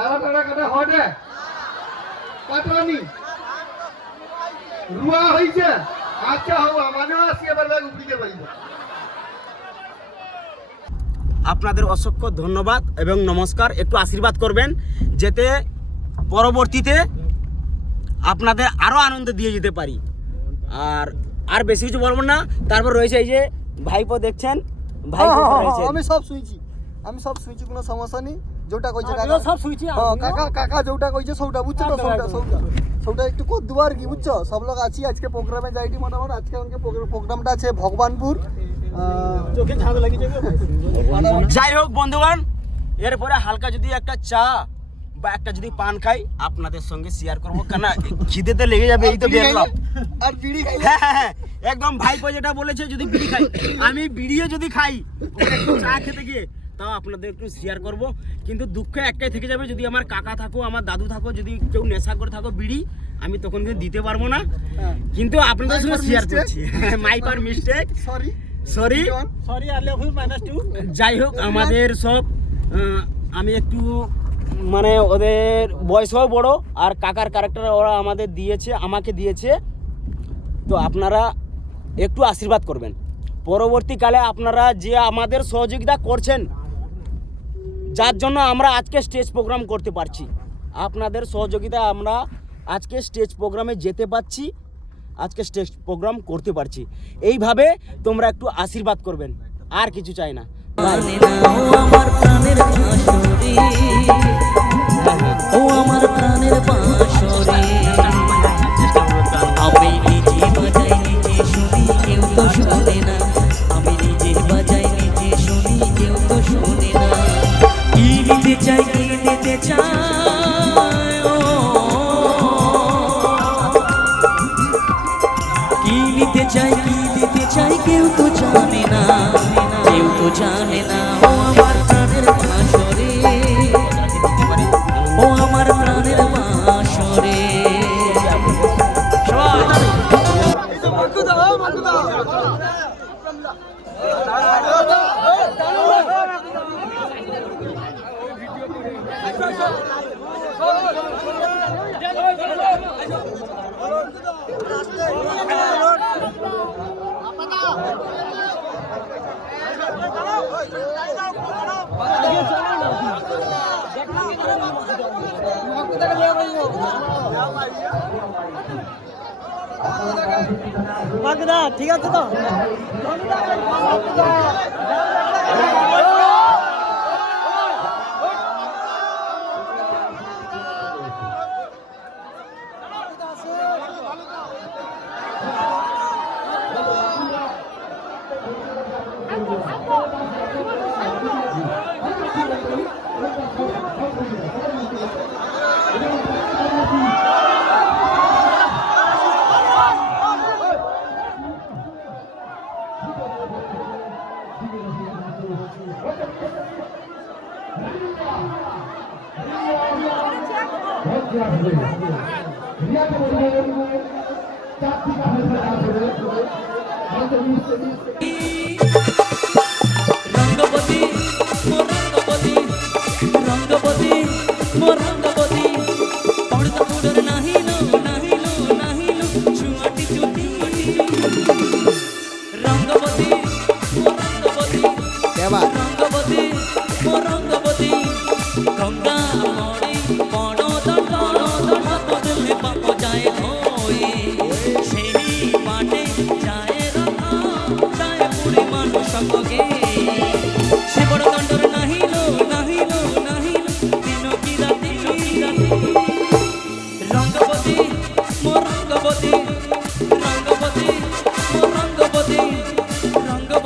নাড়া টাড়া কাটা হটে কাটনি রুয়া হয়েছে আচ্ছা আমাদেরও এবার ব্যাগ আপনাদের অসংখ্য ধন্যবাদ এবং নমস্কার। একটু আশীর্বাদ করবেন যাতে পরবর্তীতে আপনাদের আরও আনন্দ দিয়ে যেতে পারি। আর আর বেশি কিছু বলব না। তারপর রয়েছে এই যে ভাইপো দেখছেন। ভাইপো রয়েছে। আমি সব শুইছি আমি সব শুইছি কোনো সমস্যা নেই। যোটা কইছে কাকা। সব শুইছি, হ্যাঁ। কাকা কাকা যোটা কইছে সৌটা বুঝছ তো সৌটা সৌটা। সৌটা একটু কর দেবো আর কি বুঝছ? সব লোক আছি আজকে প্রোগ্রামে যাইটি মোটামুটি আজকে আমাকে প্রোগ্রামটা আছে ভগবানপুর। যাই হোক বন্ধুগণ এরপরে হালকা যদি একটা চা বা একটা যদি পান খাই আপনাদের সঙ্গে শেয়ার করব। কেন খিদেতে লেগে যাবে এই তো বেরলাম। আর বিড়ি খাইলে? হ্যাঁ, হ্যাঁ, হ্যাঁ, একদম ভাইপো যেটা বলেছে যদি বিড়ি খাই। আমি বিড়িও যদি খাই চা খেতে গিয়ে তাও আপনাদের একটু শেয়ার করব। কিন্তু দুঃখ একটাই থেকে যাবে যদি আমার কাকা থাকো আমার দাদু থাকো যদি কেউ নেশা করে থাকো বিড়ি আমি তখন কিন্তু দিতে পারব না। হ্যাঁ। কিন্তু আপনাদের সঙ্গে শেয়ার. করছি। My per mistake sorry sorry sorry যাই হোক আমাদের সব আমি একটু মানে ওদের বয়সও বড় আর কাকার ক্যারেক্টার ওরা আমাদের দিয়েছে আমাকে দিয়েছে। তো আপনারা একটু আশীর্বাদ করবেন। পরবর্তীকালে আপনারা যে আমাদের সহযোগিতা করছেন যার জন্য আমরা আজকে স্টেজ প্রোগ্রাম করতে পারছি। আপনাদের সহযোগিতা আমরা আজকে স্টেজ প্রোগ্রামে যেতে পারছি, আজকে স্টেজ প্রোগ্রাম করতে পারছি। এইভাবে তোমরা একটু আশীর্বাদ করবেন, আর কিছু চাই না। ও আমি নিজে বাজাই নিজে শুনি, কেউ তো শোনে না। চাই কি নিতে ঠিক আছে তো? রঙ্গবতী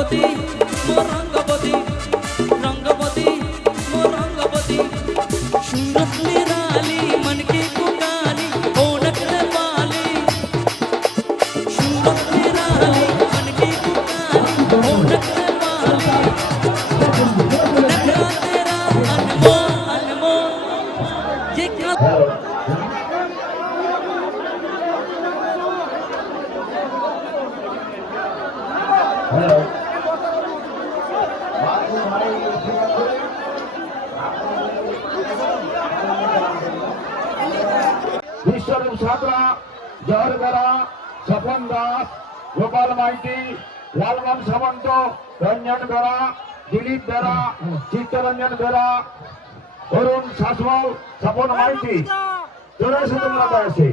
রঙ্গবতী বিশ্বরূপ সাঁতরা জহর বেড়া স্বপন দাস গোপাল মাইতি লালমন সামন্ত, রঞ্জন বেড়া, দিলীপ বেড়া, চিত্তরঞ্জন বেড়া, অরুণ শাসমল, স্বপন মাইতি। এসে তোমরা আছে।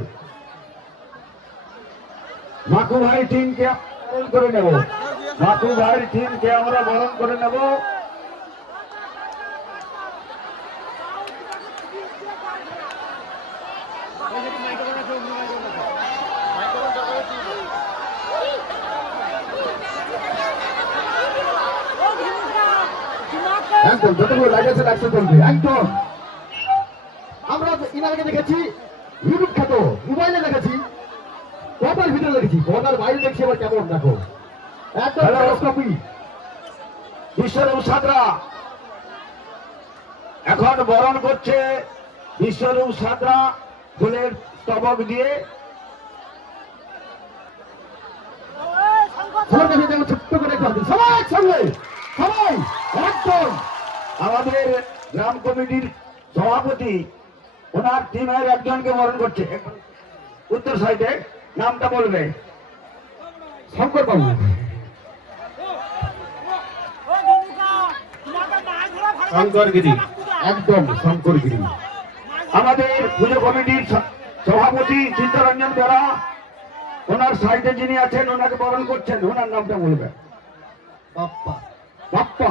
মাকু ভাই টিমকে করে নেব। মাকু ভাইয়ের টিমকে আমরা বরণ করে নেব। একদম যতগুলো লাগেছে লাগছে চলবে। একদম আমরা ইনারকে দেখেছি ইউটিউব খ্যাত মোবাইলে দেখেছি পর্দার ভিতরে দেখেছি পর্দার বাইরে দেখছি এবার কেমন দেখো। একদম টেলিস্কোপি বিশ্বরূপ সাদরা এখন বরণ করছে বিশ্বরূপ সাদরা ফুলের স্তবক দিয়ে। ছোট্ট করে। সবাই একসঙ্গে সবাই একদম। আমাদের গ্রাম কমিটির সভাপতি, ওনার টিমের একজনকে বরণ করছে। উত্তর সাইডে নামটা বলবে। শঙ্কর বাবু। শঙ্করগিরি। একদম শঙ্করগিরি। আমাদের পুজো কমিটির সভাপতি চিত্তরঞ্জন বেরা, ওনার সাইডে যিনি আছেন, ওনাকে বরণ করছেন, ওনার নামটা বলবেন বাপ্পা। বাপ্পা।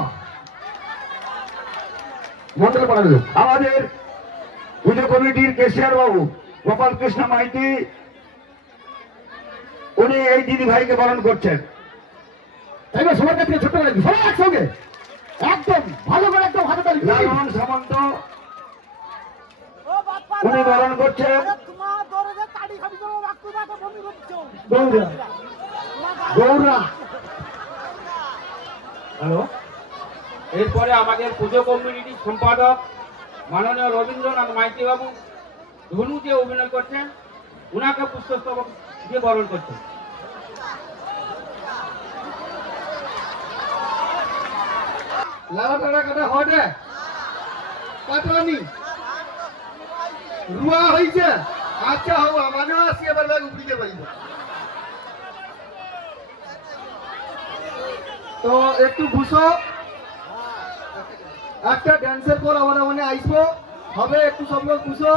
মন্ডল পাড়ার লোক আমাদের পুজো কমিটির কেশিয়ার বাবু গোপাল কৃষ্ণ মাইতি উনি এই দিদি ভাইকে বরণ করছেন। এবার সবার কাছে ছোট্ট করে সবাই একসঙ্গে। একদম ভালো করে একদম হাতে তালি। লালমোহন সামন্ত উনি বরণ করছেন। গৌরা। গৌরা। হ্যালো? এরপরে আমাদের পুজো কমিটির সম্পাদক মাননীয় রবীন্দ্রনাথ মাইতি বাবু ধনু দিয়ে অভিনয় করছেন, উনাকে পুষ্পস্তবক দিয়ে বরণ করছেন। আচ্ছা তো একটু বুঝো একটা ড্যান্সের পর আমরা মানে আইসবো। হবে একটু সব বুঝো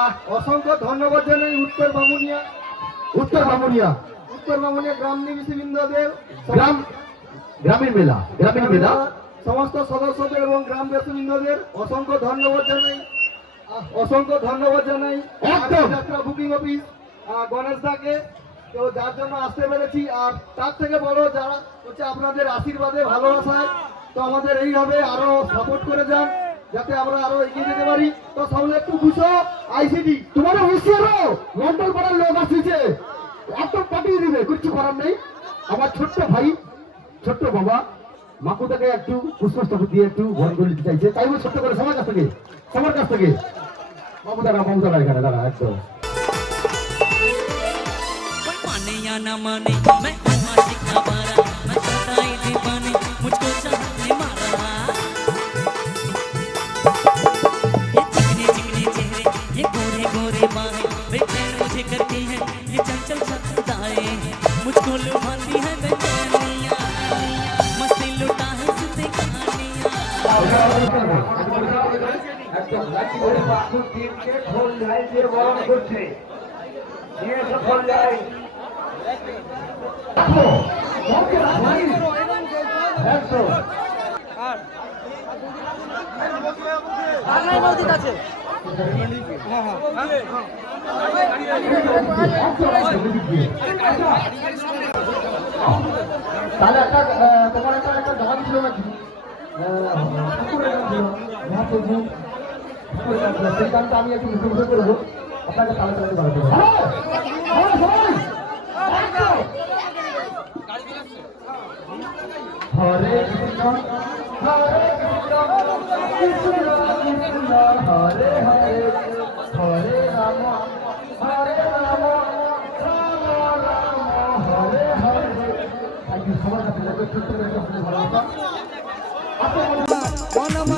আর অসংখ্য ধন্যবাদ জানাই উত্তর বামুনিয়া। উত্তর বামুনিয়া। উত্তর বামুনিয়া গ্রাম নিবাসী বৃন্দদের। গ্রাম গ্রামীণ মেলা গ্রামীণ মেলা। সমস্ত সদস্যদের এবং গ্রামবাসী বৃন্দদের অসংখ্য ধন্যবাদ জানাই। অসংখ্য ধন্যবাদ জানাই। যাত্রা বুকিং অফিস গণেশ দাকে। তো যার জন্য আসতে পেরেছি। আর তার থেকে বড় যারা হচ্ছে আপনাদের আশীর্বাদে ভালোবাসায় তো আমাদের এইভাবে আরো সাপোর্ট করে যান যাতে আমরা আরো এগিয়ে যেতে পারি তো সামনে একটু বুঝো আইসিডি তোমারও হুঁশিয়ারও মন্ডল পাড়ার লোক আসছে একদম পাঠিয়ে দিবে কিছু করার নেই আমার ছোট্ট ভাই ছোট্ট বাবা মাকুটাকে একটু পুষ্পস্তক দিয়ে একটু বরণ করে দিতে চাইছে তাই বলে ছোট্ট করে সবার কাছ থেকে সবার কাছ থেকে বাবু দাঁড়া বাবু দাঁড়া এখানে দাঁড়া একদম कोई माने या ना माने मैं हूँ आशिक आवारा मैं सताए दीवाने मुझको चाहने খোল লাই দিয়ে বরণ করছে। নিয়ে ভাই। একদম তাহলে একটা তোমার একটা একটা দোকান ছিল নাকি? পুকুরের নাম ছিল মহাপ্রভু পুকুরের নাম ছিল। সেই গানটা আমি একটু মুখে মুখে করব। আপনাকে তাহলে তাহলে বাড়াতে। হরে কৃষ্ণ হরে কৃষ্ণ কৃষ্ণ কৃষ্ণ হরে হরে হরে রাম হরে রাম রাম রাম হরে হরে। থ্যাংক ইউ সবার কাছে ভালোবাসা মন